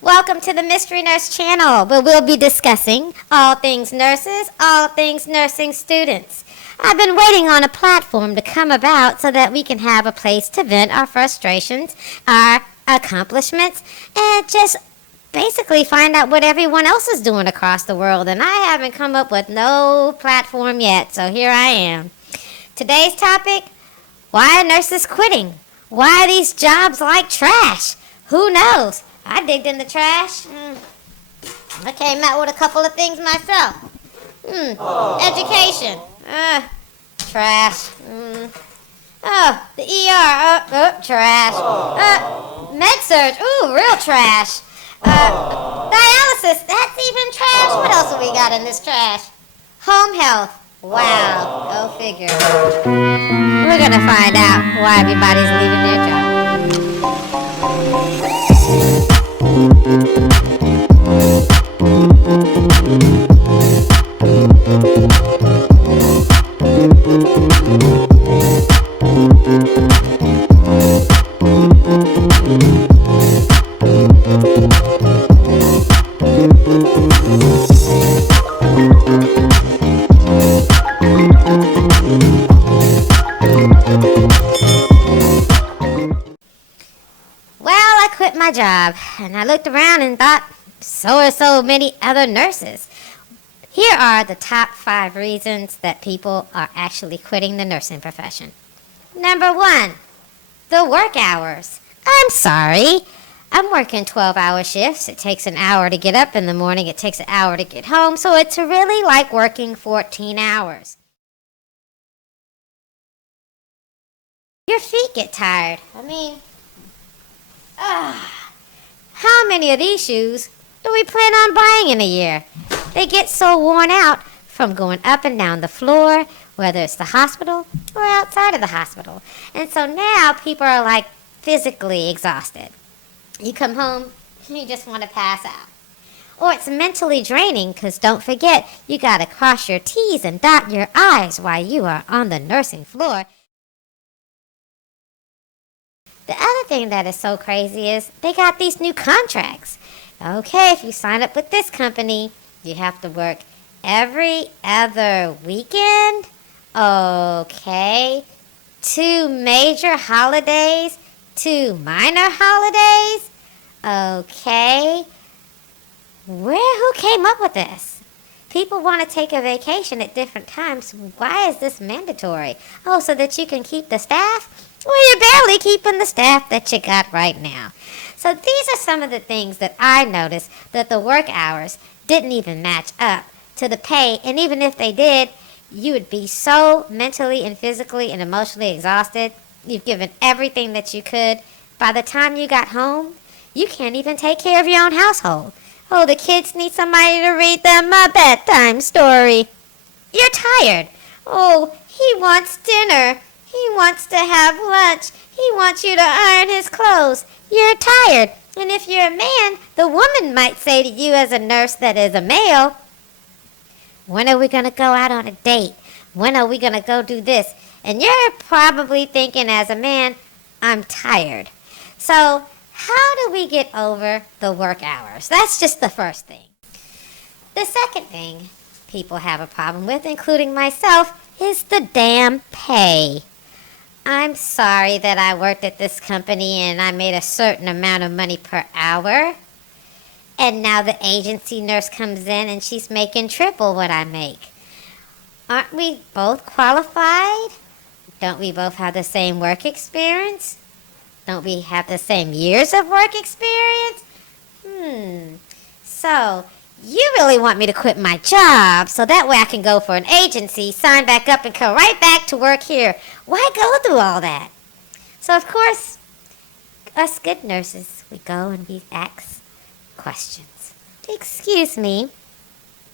Welcome to the Mystery Nurse channel, where we'll be discussing all things nurses, all things nursing students. I've been waiting on a platform to come about so that we can have a place to vent our frustrations, our accomplishments, and just basically find out what everyone else is doing across the world. And I haven't come up with no platform yet, so here I am. Today's topic: why are nurses quitting? Why are these jobs like trash? Who knows? I digged in the trash. I came out with a couple of things myself. Education. Trash. Oh, the ER. Trash. Med-surg. Ooh, real trash. Dialysis. That's even trash. What else have we got in this trash? Home health. Wow. Go figure. We're gonna find out why everybody's leaving their job. My job, and I looked around and thought, so are so many other nurses. Here are the top 5 reasons that people are actually quitting the nursing profession. Number 1, the work hours. I'm sorry. I'm working 12-hour shifts. It takes an hour to get up in the morning. It takes an hour to get home, so it's really like working 14 hours. Your feet get tired. How many of these shoes do we plan on buying in a year? They get so worn out from going up and down the floor, whether it's the hospital or outside of the hospital. And so now people are like physically exhausted. You come home, you just want to pass out. Or it's mentally draining because don't forget, you got to cross your T's and dot your I's while you are on the nursing floor. The other thing that is so crazy is they got these new contracts. Okay, if you sign up with this company, you have to work every other weekend. Okay. 2 major holidays, 2 minor holidays. Okay. Who came up with this? People want to take a vacation at different times. Why is this mandatory? Oh, so that you can keep the staff? Well, you're barely keeping the staff that you got right now. So these are some of the things that I noticed, that the work hours didn't even match up to the pay. And even if they did, you would be so mentally and physically and emotionally exhausted. You've given everything that you could. By the time you got home, you can't even take care of your own household. Oh, the kids need somebody to read them a bedtime story. You're tired. Oh, he wants dinner. He wants to have lunch. He wants you to iron his clothes. You're tired. And if you're a man, the woman might say to you as a nurse that is a male, when are we going to go out on a date? When are we going to go do this? And you're probably thinking as a man, I'm tired. So how do we get over the work hours? That's just the first thing. The second thing people have a problem with, including myself, is the damn pay. I'm sorry that I worked at this company and I made a certain amount of money per hour. And now the agency nurse comes in and she's making triple what I make. Aren't we both qualified? Don't we both have the same work experience? Don't we have the same years of work experience? So you really want me to quit my job so that way I can go for an agency, sign back up, and come right back to work here. Why go through all that? So, of course, us good nurses, we go and we ask questions. Excuse me,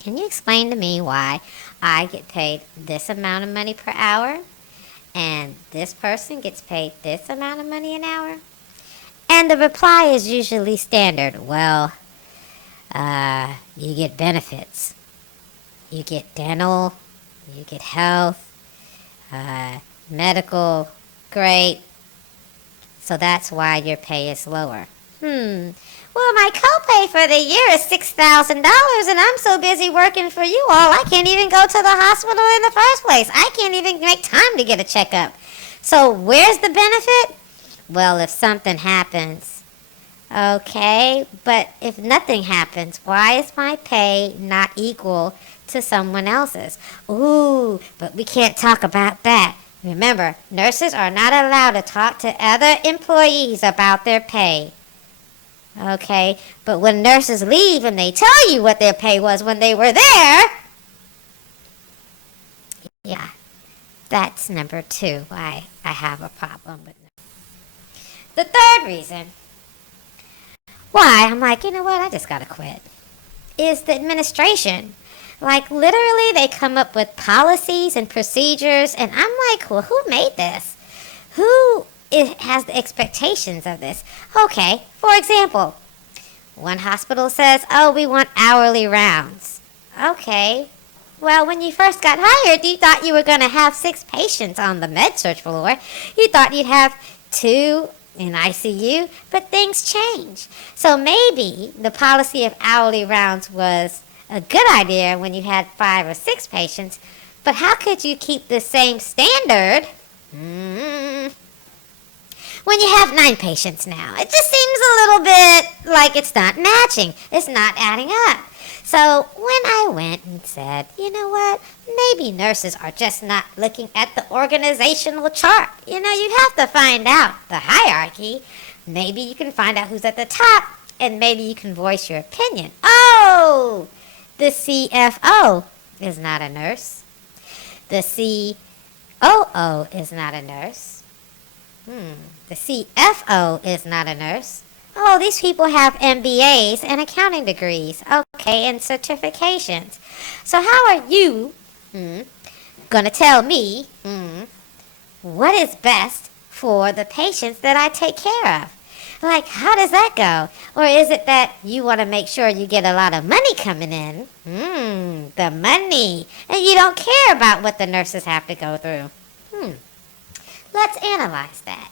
can you explain to me why I get paid this amount of money per hour and this person gets paid this amount of money an hour? And the reply is usually standard. Well, you get benefits. You get dental, you get health, medical, great. So that's why your pay is lower. Well, my copay for the year is $6,000, and I'm so busy working for you all, I can't even go to the hospital in the first place. I can't even make time to get a checkup. So where's the benefit? Well, if something happens. Okay, but if nothing happens, why is my pay not equal to someone else's? Ooh, but we can't talk about that. Remember, nurses are not allowed to talk to other employees about their pay. Okay, but when nurses leave and they tell you what their pay was when they were there, yeah, that's number 2 why I have a problem with nurses. The third reason why I'm like, you know what, I just gotta quit, is the administration. Like, literally, they come up with policies and procedures, and I'm like, well, who made this? Who has the expectations of this? Okay, for example, one hospital says, oh, we want hourly rounds. Okay, well, when you first got hired, you thought you were going to have 6 patients on the med-surg floor. You thought you'd have 2 in ICU, but things change. So maybe the policy of hourly rounds was a good idea when you had 5 or 6 patients, but how could you keep the same standard when you have 9 patients now? It just seems a little bit like it's not matching. It's not adding up. So when I went and said, you know what, maybe nurses are just not looking at the organizational chart. You know, you have to find out the hierarchy. Maybe you can find out who's at the top, and maybe you can voice your opinion. Oh, the CFO is not a nurse. The COO is not a nurse. The CFO is not a nurse. Oh, these people have MBAs and accounting degrees. Okay, and certifications. So how are you going to tell me what is best for the patients that I take care of? Like, how does that go? Or is it that you want to make sure you get a lot of money coming in? The money. And you don't care about what the nurses have to go through. Let's analyze that.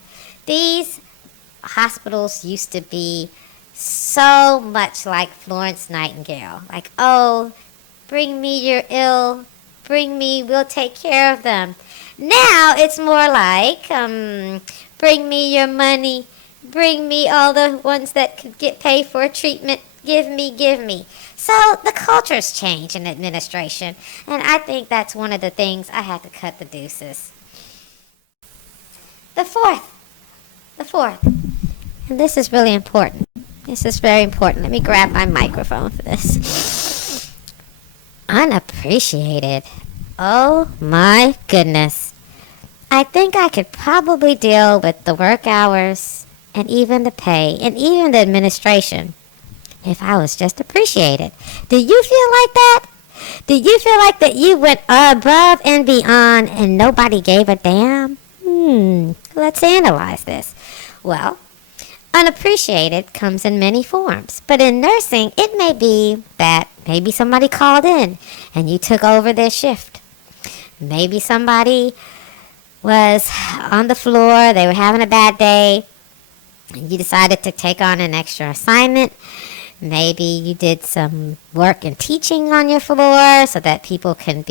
These hospitals used to be so much like Florence Nightingale. Like, oh, bring me your ill, we'll take care of them. Now it's more like, bring me your money, bring me all the ones that could get paid for treatment, give me. So the culture's changed in administration, and I think that's one of the things I had to cut the deuces. The fourth, and this is really important. This is very important. Let me grab my microphone for this. Unappreciated. Oh my goodness. I think I could probably deal with the work hours and even the pay and even the administration if I was just appreciated. Do you feel like that? Do you feel like that you went above and beyond and nobody gave a damn? Let's analyze this. Well, unappreciated comes in many forms, but in nursing, it may be that maybe somebody called in and you took over their shift. Maybe somebody was on the floor, they were having a bad day, and you decided to take on an extra assignment. Maybe you did some work in teaching on your floor so that people can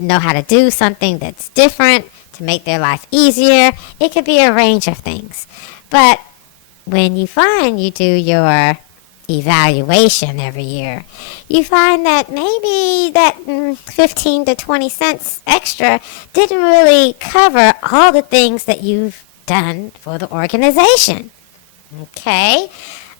know how to do something that's different to make their life easier. It could be a range of things. But when you find you do your evaluation every year, you find that maybe that 15 to 20 cents extra didn't really cover all the things that you've done for the organization. Okay?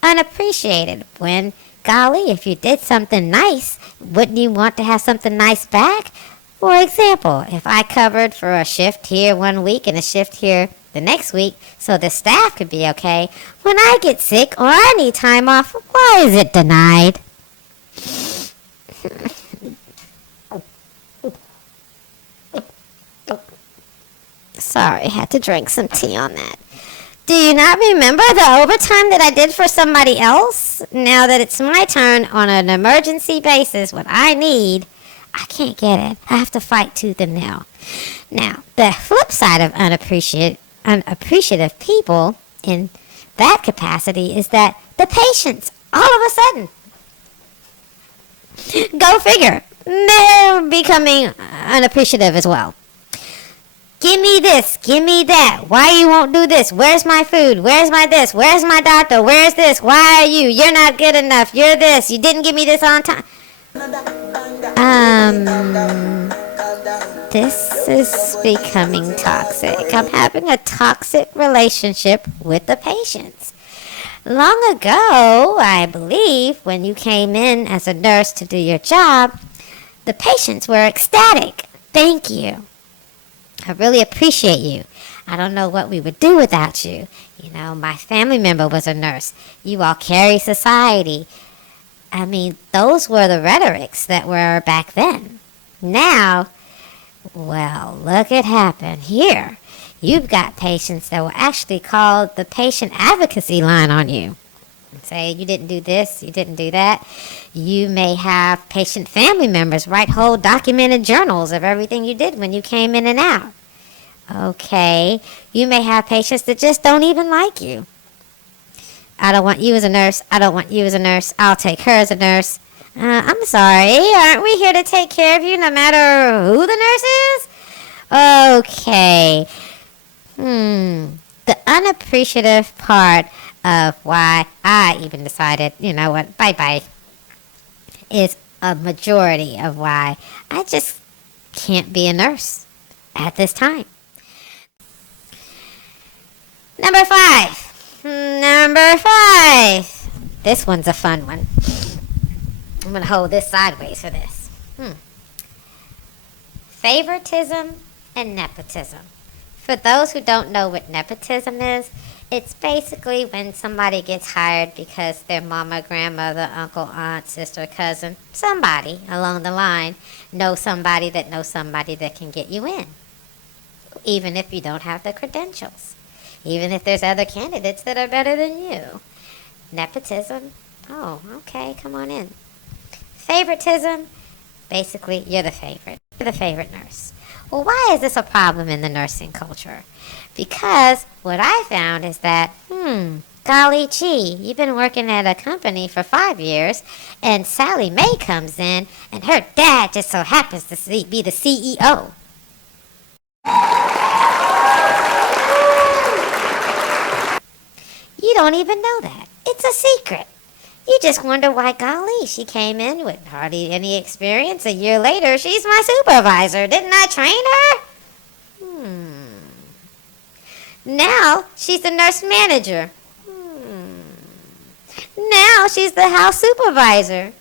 Unappreciated. When, golly, if you did something nice, wouldn't you want to have something nice back? For example, if I covered for a shift here one week and a shift here the next week so the staff could be okay, when I get sick or I need time off, why is it denied? Sorry, had to drink some tea on that. Do you not remember the overtime that I did for somebody else? Now that it's my turn on an emergency basis, what I need, I can't get it. I have to fight tooth and nail. Now, the flip side of unappreciative people in that capacity is that the patients, all of a sudden, go figure, they're becoming unappreciative as well. Give me this, give me that. Why you won't do this? Where's my food? Where's my this? Where's my doctor? Where's this? Why are you? You're not good enough. You're this. You didn't give me this on time. This is becoming toxic. I'm having a toxic relationship with the patients. Long ago, I believe, when you came in as a nurse to do your job, the patients were ecstatic. Thank you. I really appreciate you. I don't know what we would do without you. You know, my family member was a nurse. You all carry society. I mean, those were the rhetorics that were back then. Now, well, look what happened here. You've got patients that will actually call the patient advocacy line on you and say, you didn't do this, you didn't do that. You may have patient family members write whole documented journals of everything you did when you came in and out. Okay, you may have patients that just don't even like you. I don't want you as a nurse. I don't want you as a nurse. I'll take her as a nurse. I'm sorry, aren't we here to take care of you no matter who the nurse is? Okay. The unappreciative part of why I even decided, you know what, bye-bye, is a majority of why I just can't be a nurse at this time. Number five. This one's a fun one. I'm going to hold this sideways for this. Favoritism and nepotism. For those who don't know what nepotism is, it's basically when somebody gets hired because their mama, grandmother, uncle, aunt, sister, cousin, somebody along the line knows somebody that can get you in. Even if you don't have the credentials. Even if there's other candidates that are better than you. Nepotism, oh, okay, come on in. Favoritism, basically, you're the favorite. You're the favorite nurse. Well, why is this a problem in the nursing culture? Because what I found is that, golly gee, you've been working at a company for 5 years, and Sally Mae comes in, and her dad just so happens to be the CEO. You don't even know that. It's a secret. You just wonder why, golly, she came in with hardly any experience. A year later, she's my supervisor. Didn't I train her? Now, she's the nurse manager. Now, she's the house supervisor.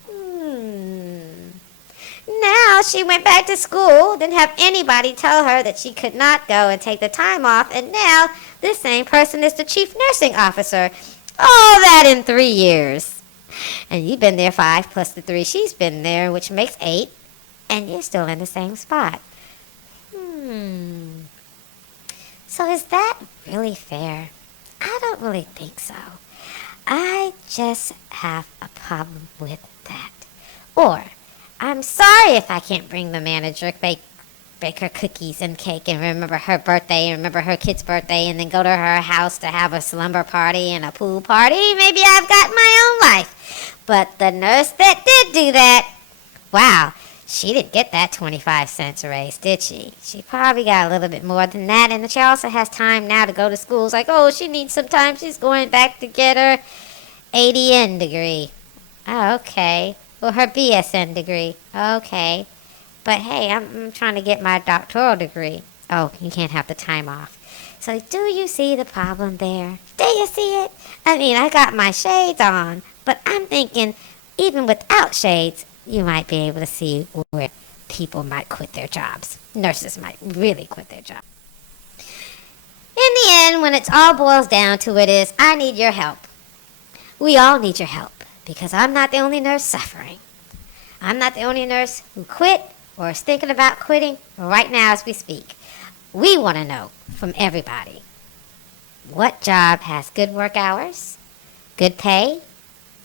Now, she went back to school, didn't have anybody tell her that she could not go and take the time off, and now, this same person is the chief nursing officer. All that in 3 years. And you've been there 5 plus the 3 she's been there, which makes 8, and you're still in the same spot. So is that really fair? I don't really think so. I just have a problem with that. Or, I'm sorry if I can't bring the manager, bake her cookies and cake and remember her birthday and remember her kid's birthday and then go to her house to have a slumber party and a pool party. Maybe I've got my own life. But the nurse that did do that, wow, she didn't get that 25 cents raise, did she? She probably got a little bit more than that, and she also has time now to go to school. It's like, oh, she needs some time. She's going back to get her ADN degree. Oh, okay. Or her BSN degree. Okay. But hey, I'm trying to get my doctoral degree. Oh, you can't have the time off. So do you see the problem there? Do you see it? I mean, I got my shades on, but I'm thinking even without shades, you might be able to see where people might quit their jobs. Nurses might really quit their jobs. In the end, when it all boils down to it is, I need your help. We all need your help because I'm not the only nurse suffering. I'm not the only nurse who quit or is thinking about quitting right now as we speak. We want to know from everybody, what job has good work hours, good pay,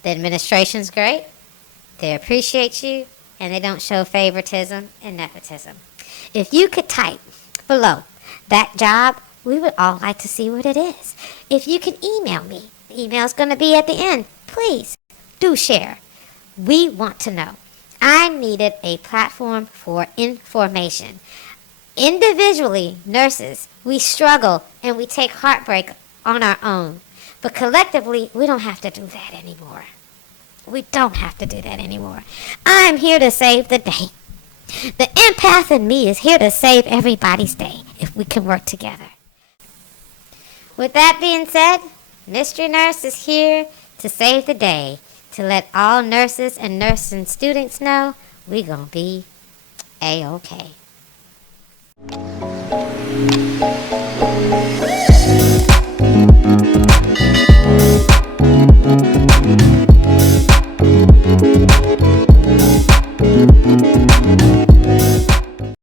the administration's great, they appreciate you, and they don't show favoritism and nepotism. If you could type below that job, we would all like to see what it is. If you could email me The email's going to be at the end. Please do share. We want to know. I needed a platform for information. Individually, nurses, we struggle and we take heartbreak on our own. But collectively, we don't have to do that anymore. We don't have to do that anymore. I'm here to save the day. The empath in me is here to save everybody's day if we can work together. With that being said, Mystery Nurse is here to save the day, to let all nurses and nursing students know we gonna be A-OK.